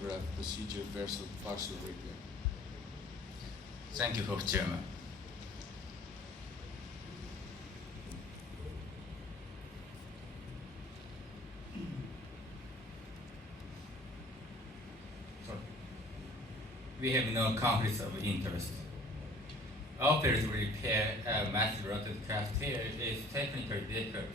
autograft procedure versus partial repair? Thank you, Prof. Chairman. We have no conflicts of interest. Operative repair of massive rotated craft tear is technically difficult.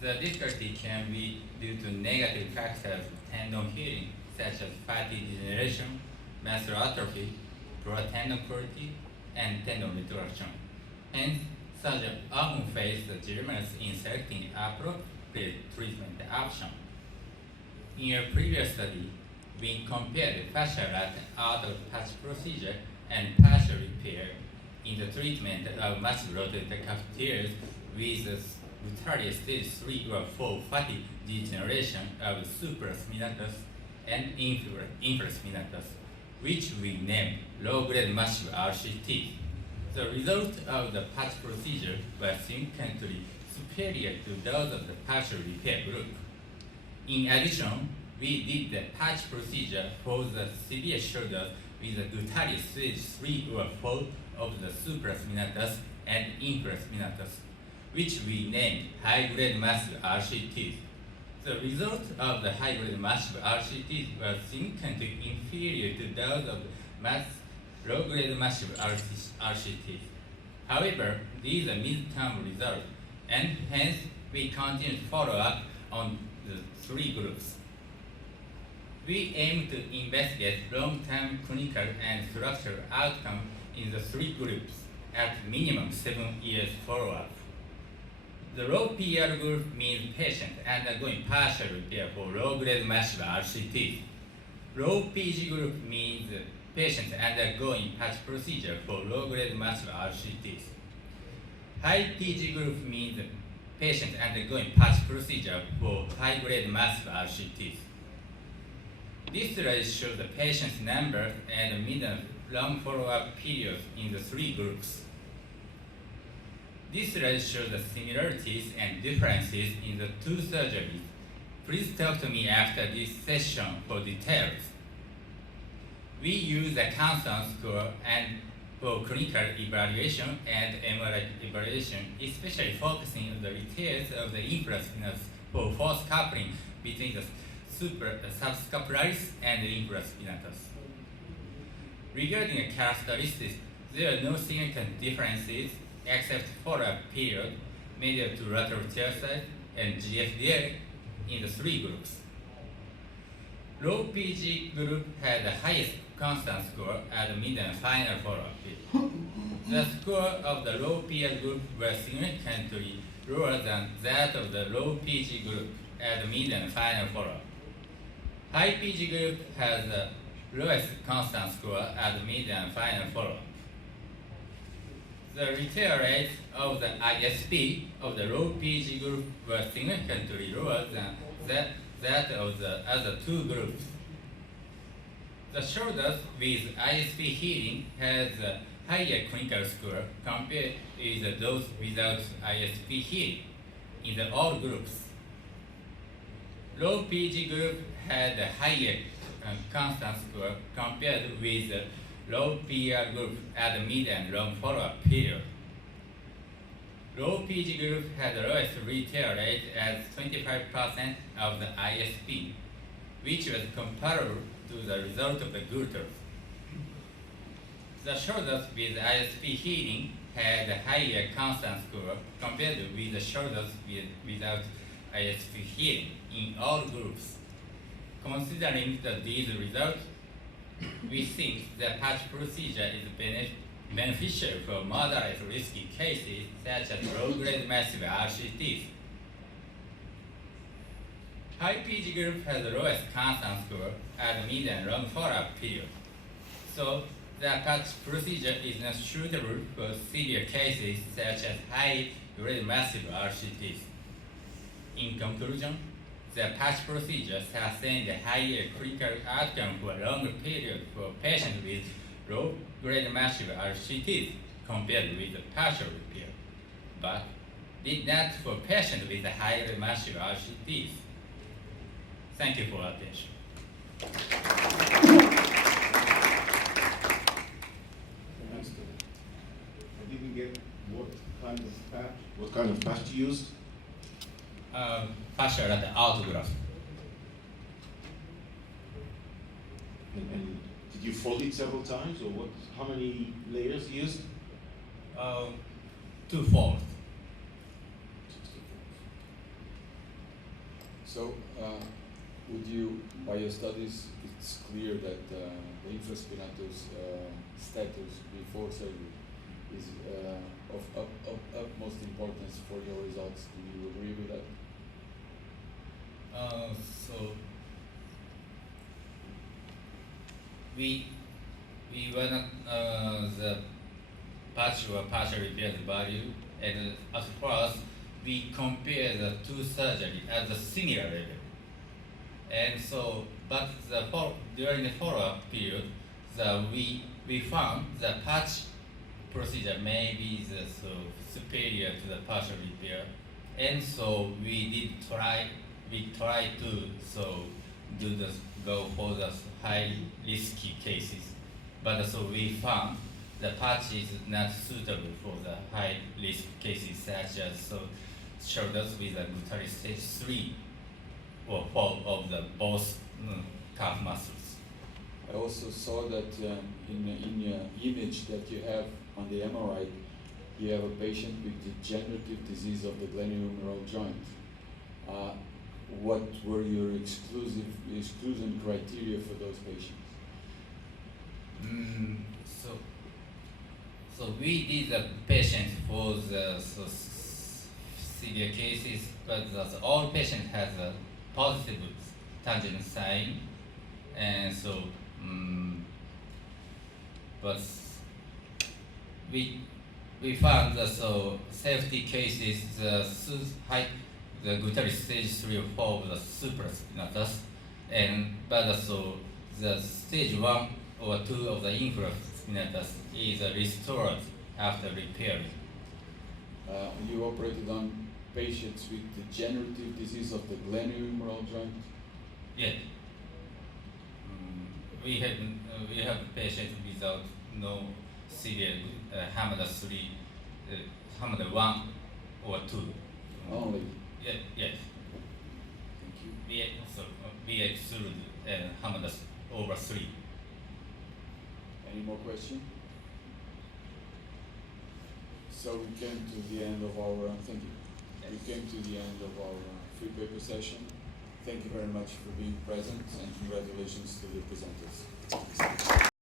The difficulty can be due to negative factors of tendon healing, such as fatty degeneration, muscular atrophy, poor tendon quality, and tendon retraction. Hence, surgeons often face the dilemmas in selecting appropriate treatment option. In a previous study, we compared fascial auto patch procedure and partial repair in the treatment of massive rotated calf tears with retarded stage 3 or 4 fatty degeneration of supraspinatus and infraspinatus, which we named low-grade massive RCT. The result of the patch procedure was significantly superior to those of the partial repair group. In addition, we did the patch procedure for the severe shoulders with a Guttari stage 3 or 4 of the supraspinatus and infraspinatus, which we named high-grade massive RCTs. The result of the high-grade massive RCTs was significantly inferior to those of the low-grade massive RCTs. However, these are mid-term results, and hence we continue to follow up on the three groups. We aim to investigate long-term clinical and structural outcome in the three groups at minimum 7 years follow-up. The low PR group means patients undergoing partial repair for low-grade massive RCT. Low PG group means patients undergoing patch procedure for low-grade massive RCTs. High PG group means patients undergoing patch procedure for high-grade massive RCTs. This slide shows the patient's numbers and median long follow-up periods in the three groups. This slide shows the similarities and differences in the two surgeries. Please talk to me after this session for details. We use the Canson score and for clinical evaluation and MRI evaluation, especially focusing on the details of the infraspinatus for force coupling between the subscapularis and the infraspinatus. Regarding the characteristics, there are no significant differences except follow-up period, medial to lateral tear size, and GFDL in the three groups. Low PG group had the highest constant score at the mid and final follow-up period. The score of the low PL group was significantly lower than that of the low PG group at the mid and final follow-up. High PG group has the lowest constant score at the mid and final follow-up. The repair rate of the ISP of the low PG group was significantly lower than that of the other two groups. The shoulders with ISP healing has a higher clinical score compared with those without ISP healing in the all groups. Low PG group had a higher constant score compared with the low PR group at the mid and long follow-up period. Low PG group had the lowest retear rate at 25% of the ISP, which was comparable to the result of the Gürtels. The shoulders with ISP healing had a higher constant score compared with the shoulders without ISP healing in all groups. Considering these results, we think the patch procedure is beneficial for moderate risky cases such as low-grade massive RCTs. High PG group has the lowest constant score at the mid and long follow-up period, so the patch procedure is not suitable for severe cases such as high-grade massive RCTs. In conclusion, the patch procedure sustained a higher clinical outcome for a longer period for patients with low-grade massive RCTs compared with the partial repair, but did not for patients with high-grade massive RCTs. Thank you for attention. used? Partial and autograft. And did you fold it several times, or what? How many layers used? Two-fold. So, would you, by your studies, it's clear that the infraspinatus status before surgery is of utmost importance for your results. Do you agree with that? So we want the partial repaired value, and at first we compare the two surgery at the similar level, and so but during the follow-up period, we found the patch procedure may be superior to the partial repair, and so we tried to go for the high risky cases, but so we found the patch is not suitable for the high risk cases such as shoulders with a glutaric stage 3 or 4 of the both calf muscles. I also saw that in your image that you have on the MRI, you have a patient with degenerative disease of the glenohumeral joint. What were your exclusion criteria for those patients? So we did the patient for the severe cases, but all patients has a positive tangent sign, and so but we found that safety cases the glutaric stage 3 or 4 of the supraspinatus, and but the stage 1 or 2 of the infraspinatus is restored after repairing. You operated on patients with degenerative disease of the glenohumeral joint? Yeah. We have patients without no severe Hamada 3, Hamada 1 or 2. Only? Yes. Thank you. We exclude Hamada over 3. Any more questions? So we came to the end of our, thank you. Yes. We came to the end of our free paper session. Thank you very much for being present, and congratulations to the presenters.